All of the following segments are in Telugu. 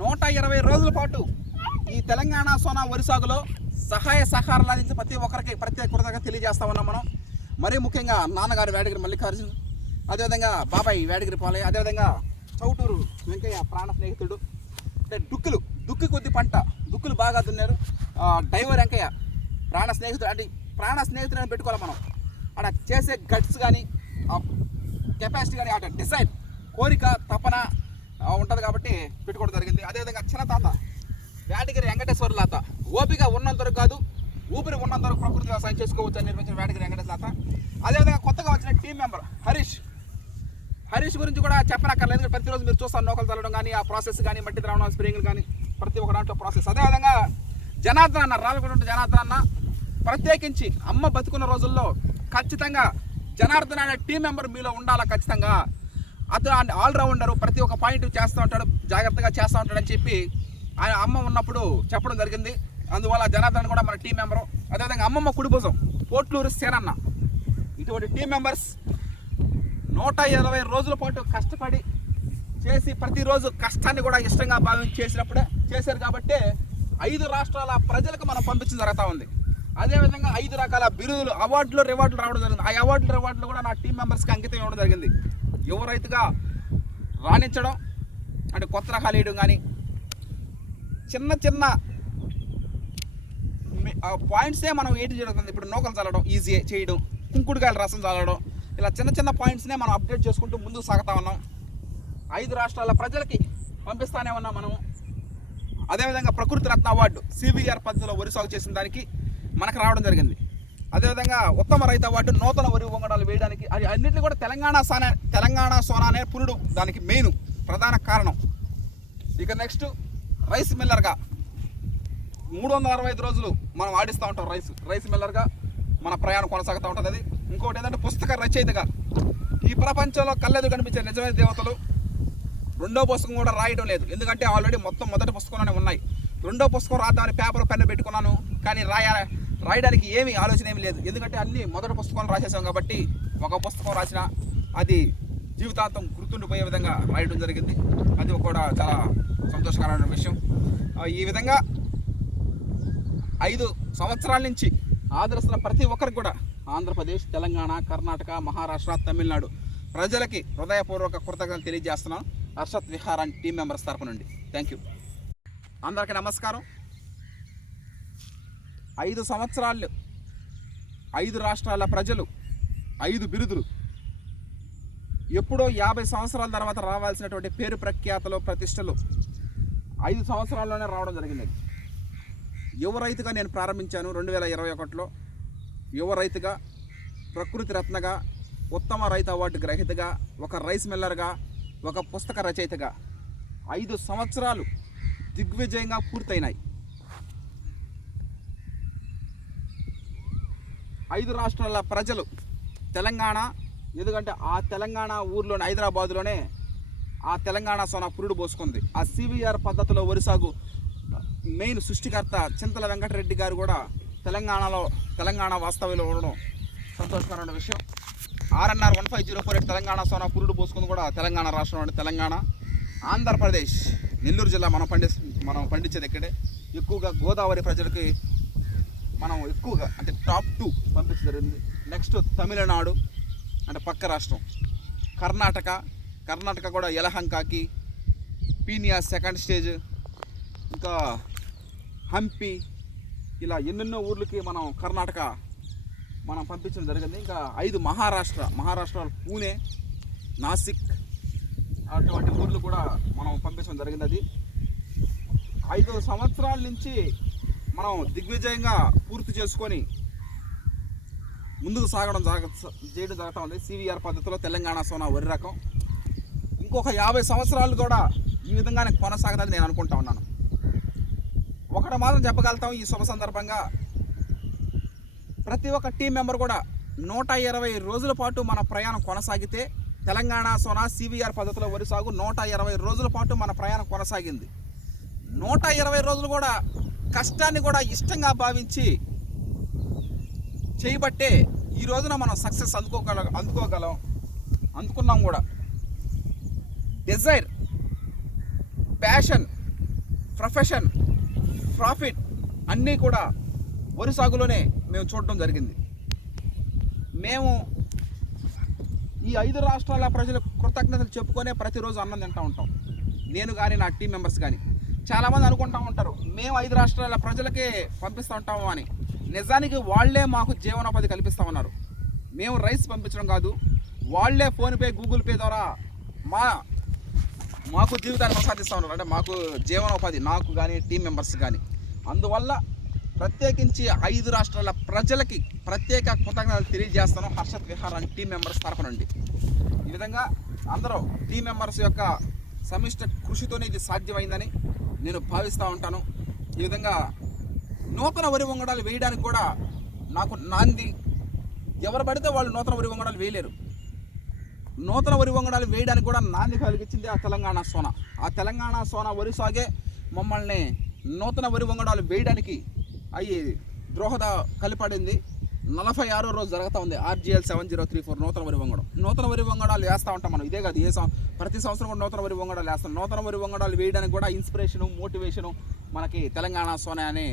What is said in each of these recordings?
120 రోజుల పాటు ఈ తెలంగాణ సోనా వరి సాగులో సహాయ సహకారాలు అందించి ప్రతి ఒక్కరికి ప్రత్యేక కృతజ్ఞతగా తెలియజేస్తా ఉన్నాం మనం. మరీ ముఖ్యంగా నాన్నగారు వేడగిరి మల్లికార్జున్, అదేవిధంగా బాబాయ్ వేడగిరి పాలయ్య, అదేవిధంగా చౌటూరు వెంకయ్య ప్రాణ స్నేహితుడు, అంటే దుక్కి కొద్ది పంట దుక్కులు బాగా దున్నారు. డ్రైవర్ వెంకయ్య ప్రాణ స్నేహితుడు, అంటే ప్రాణ స్నేహితులని పెట్టుకోవాలి మనం. అక్కడ చేసే గట్స్ కానీ కెపాసిటీ కానీ అక్కడ డిజైన్ కోరిక తపన ఉంటుంది కాబట్టి పెట్టుకోవడం జరిగింది. అదేవిధంగా చిన్న తాత వేటగిరి వెంకటేశ్వర తాత ఓపిక ఉన్నంతవరకు కాదు ఊపిరి ఉన్నంతవరకు ప్రకృతి వ్యవసాయం చేసుకోవచ్చు అని నిర్మించిన వేటగిరి వెంకటేశ్వర తాత. అదేవిధంగా కొత్తగా వచ్చిన టీం మెంబర్ హరీష్ గురించి కూడా చెప్పనక్కర్లేదు. ప్రతిరోజు మీరు చూస్తాను నూకలు చల్లడం కానీ ఆ ప్రాసెస్ కానీ మట్టి ద్రావణం స్ప్రేయింగ్ కానీ ప్రతి ఒక్క దాంట్లో ప్రాసెస్. అదేవిధంగా జనార్దన్ అన్న రాళ్ళకుంట జనార్దన్ అన్న ప్రత్యేకించి అమ్మ బతుకున్న రోజుల్లో ఖచ్చితంగా జనార్దన్ అనే టీం మెంబర్ మీలో ఉండాలా ఖచ్చితంగా. అతను ఆల్రౌండరు, ప్రతి ఒక్క పాయింట్ చేస్తూ ఉంటాడు, జాగ్రత్తగా చేస్తూ ఉంటాడు అని చెప్పి ఆయన అమ్మ ఉన్నప్పుడు చెప్పడం జరిగింది. అందువల్ల జనార్దన్ కూడా మన టీం మెంబరు. అదేవిధంగా అమ్మమ్మ కుడిభుజం పోట్లూరు సేనన్న, ఇటువంటి టీం మెంబర్స్ 120 రోజుల పాటు కష్టపడి చేసి ప్రతిరోజు కష్టాన్ని కూడా ఇష్టంగా భావించి చేశారు కాబట్టి 5 రాష్ట్రాల ప్రజలకు మనం పంపించడం జరుగుతూ ఉంది. అదేవిధంగా 5 రకాల బిరుదులు అవార్డులు రివార్డులు రావడం జరిగింది. ఆ అవార్డులు రివార్డులు కూడా నా టీం మెంబర్స్కి అంకితం ఇవ్వడం జరిగింది. యువ రైతుగా రాణించడం అంటే కొత్త రకాలు వేయడం కానీ చిన్న పాయింట్సే మనం ఏంటి జరుగుతుంది. ఇప్పుడు నూకలు చల్లడం ఈజీ చేయడం, కుంకుడుకాయల రసం చల్లడం, ఇలా చిన్న పాయింట్స్నే మనం అప్డేట్ చేసుకుంటూ ముందుకు సాగుతూ ఉన్నాం. 5 రాష్ట్రాల ప్రజలకి పంపిస్తానే ఉన్నాం మనం. అదేవిధంగా ప్రకృతి రత్న అవార్డు CVR పద్ధతిలో వరి సాగు చేసిన దానికి మనకు రావడం జరిగింది. అదేవిధంగా ఉత్తమ రైతు అవార్డు నూతన వరి వంగడాలు వేయడానికి అది అన్నింటినీ కూడా తెలంగాణ సోనా అనే పురుడు దానికి మెయిన్ ప్రధాన కారణం. ఇక నెక్స్ట్ రైస్ మిల్లర్గా 365 రోజులు మనం ఆడిస్తూ ఉంటాం. రైస్ మిల్లర్గా మన ప్రయాణం కొనసాగుతూ ఉంటుంది. అది ఇంకోటి ఏంటంటే పుస్తక రచయితగా ఈ ప్రపంచంలో కళ్ళెదు కనిపించే నిజమైన దేవతలు రెండో పుస్తకం కూడా రాయడం లేదు. ఎందుకంటే ఆల్రెడీ మొదటి పుస్తకంలోనే ఉన్నాయి. రెండో పుస్తకం రాద్దామని పేపర్ పెన్ను పెట్టుకున్నాను, కానీ రాయడానికి ఏమీ ఆలోచన ఏమీ లేదు. ఎందుకంటే అన్నీ మొదటి పుస్తకాలు రాసేసాం కాబట్టి ఒక పుస్తకం రాసినా అది జీవితాంతం గుర్తుండిపోయే విధంగా రాయడం జరిగింది. అది కూడా చాలా సంతోషకరమైన విషయం. ఈ విధంగా 5 సంవత్సరాల నుంచి ఆదరిస్తున్న ప్రతి ఒక్కరికి కూడా ఆంధ్రప్రదేశ్, తెలంగాణ, కర్ణాటక, మహారాష్ట్ర, తమిళనాడు ప్రజలకి హృదయపూర్వక కృతజ్ఞతలు తెలియజేస్తున్నాను. హర్షత్ విహారాన్ టీం మెంబర్స్ తరపు నుండి థ్యాంక్ యూ. అందరికీ నమస్కారం. 5 సంవత్సరాలు 5 రాష్ట్రాల ప్రజలు 5 బిరుదులు ఎప్పుడో 50 సంవత్సరాల తర్వాత రావాల్సినటువంటి పేరు ప్రఖ్యాతలు ప్రతిష్టలు 5 సంవత్సరాల్లోనే రావడం జరిగింది. యువ రైతుగా నేను ప్రారంభించాను 2021లో. యువ రైతుగా, ప్రకృతి రత్నగా, ఉత్తమ రైతు అవార్డు గ్రహీతగా, ఒక రైస్ మిల్లర్గా, ఒక పుస్తక రచయితగా 5 సంవత్సరాలు దిగ్విజయంగా పూర్తయినాయి. 5 రాష్ట్రాల ప్రజలు తెలంగాణ, ఎందుకంటే ఆ తెలంగాణ ఊర్లోనే హైదరాబాదులోనే ఆ తెలంగాణ సోనా పురుడు పోసుకుంది. ఆ CVR పద్ధతిలో వరి సాగు మెయిన్ సృష్టికర్త చింతల వెంకటరెడ్డి గారు కూడా తెలంగాణ వాస్తవ్యంలో ఉండడం సంతోషకరమైన విషయం. RNR 1504 తెలంగాణ సోనా పురుడు పోసుకుంది కూడా తెలంగాణ రాష్ట్రంలోని తెలంగాణ. ఆంధ్రప్రదేశ్ నెల్లూరు జిల్లా మనం పండించేది ఇక్కడే. ఎక్కువగా గోదావరి ప్రజలకి మనం ఎక్కువగా అంటే టాప్ 2 పంపించడం జరిగింది. నెక్స్ట్ తమిళనాడు అంటే పక్క రాష్ట్రం, కర్ణాటక కూడా యలహంకాకి, పీనియా సెకండ్ స్టేజ్, ఇంకా హంపి, ఇలా ఎన్నెన్నో ఊర్లకి కర్ణాటక మనం పంపించడం జరిగింది. ఇంకా 5 మహారాష్ట్ర పూణే, నాసిక్ అటువంటి ఊర్లు కూడా మనం పంపించడం జరిగింది. అది 5 సంవత్సరాల నుంచి మనం దిగ్విజయంగా పూర్తి చేసుకొని ముందుకు చేయడం జరుగుతూ ఉంది. CVR పద్ధతిలో తెలంగాణ సోనా వరి రకం ఇంకొక 50 సంవత్సరాలు కూడా ఈ విధంగానే కొనసాగుతుందని నేను అనుకుంటా ఉన్నాను. ఒకటి మాత్రం చెప్పగలుగుతాం, ఈ శుభ సందర్భంగా ప్రతి ఒక్క టీం మెంబర్ కూడా 120 రోజుల పాటు మన ప్రయాణం కొనసాగితే తెలంగాణ సోనా CVR పద్ధతిలో వరి సాగు 120 రోజుల పాటు మన ప్రయాణం కొనసాగింది. 120 రోజులు కూడా కష్టాన్ని కూడా ఇష్టంగా భావించి చేయబట్టే ఈ రోజున మనం సక్సెస్ అందుకున్నాం కూడా. డిజైర్, ప్యాషన్, ప్రొఫెషన్, ప్రాఫిట్ అన్నీ కూడా వరి సాగులోనే మేము చూడడం జరిగింది. మేము ఈ 5 రాష్ట్రాల ప్రజలకు కృతజ్ఞతలు చెప్పుకొనే ప్రతిరోజు అన్నం తింటూ ఉంటాం. నేను కానీ నా టీం మెంబర్స్ కానీ. చాలామంది అనుకుంటూ ఉంటారు మేము 5 రాష్ట్రాల ప్రజలకే పంపిస్తూ ఉంటాము అని. నిజానికి వాళ్ళే మాకు జీవనోపాధి కల్పిస్తూ ఉన్నారు. మేము రైస్ పంపించడం కాదు, వాళ్ళే ఫోన్పే, గూగుల్ పే ద్వారా మాకు జీవితాన్ని కొనసాగిస్తూ ఉన్నారు. అంటే మాకు జీవనోపాధి, నాకు కానీ టీం మెంబర్స్ కానీ. అందువల్ల ప్రత్యేకించి 5 రాష్ట్రాల ప్రజలకి ప్రత్యేక కృతజ్ఞతలు తెలియజేస్తాను Harshad Vihar and team members తరఫు నుండి. ఈ విధంగా అందరూ టీం మెంబర్స్ యొక్క సమిష్ట కృషితోనే ఇది సాధ్యమైందని నేను భావిస్తూ ఉంటాను. ఈ విధంగా నూతన వరి వంగడాలు వేయడానికి కూడా నాకు నాంది. ఎవరు పడితే వాళ్ళు నూతన వరి వంగడాలు వేయలేరు. నూతన వరి వంగడాలు వేయడానికి కూడా నాంది కలిగించింది ఆ తెలంగాణ సోనా. ఆ తెలంగాణ సోనా వరి సాగే మమ్మల్ని నూతన వరి వంగడాలు వేయడానికి అవి ద్రోహద కలిపడింది. 46వ రోజు జరుగుతూ ఉంది RGL 7034 నూతన వరి వంగడం. నూతన వరి వంగడాలు వేస్తూ ఉంటాం మనం. ఇదే కాదు, ప్రతి సంవత్సరం కూడా నూతన వరి వంగడాలు వేస్తాం. నూతన వరి వంగడాలు వేయడానికి కూడా ఇన్స్పిరేషను, మోటివేషను మనకి తెలంగాణ సోనా అనే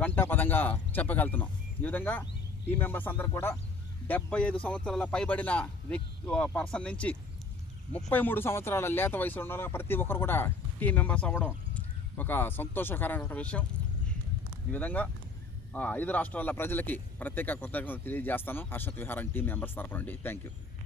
గంటాపదంగా చెప్పగలుగుతున్నాం. ఈ విధంగా టీం మెంబర్స్ అందరూ కూడా 75 సంవత్సరాల పైబడిన పర్సన్ నుంచి 33 సంవత్సరాల లేత వయసులో ఉన్న ప్రతి ఒక్కరు కూడా టీం మెంబర్స్ అవ్వడం ఒక సంతోషకరమైన విషయం. ఈ విధంగా 5 రాష్ట్రాల ప్రజలకి ప్రత్యేక కృతజ్ఞతలు తెలియజేస్తాను హర్షత్ విహార్ టీం మెంబర్స్ తరఫు నుండి. Thank you.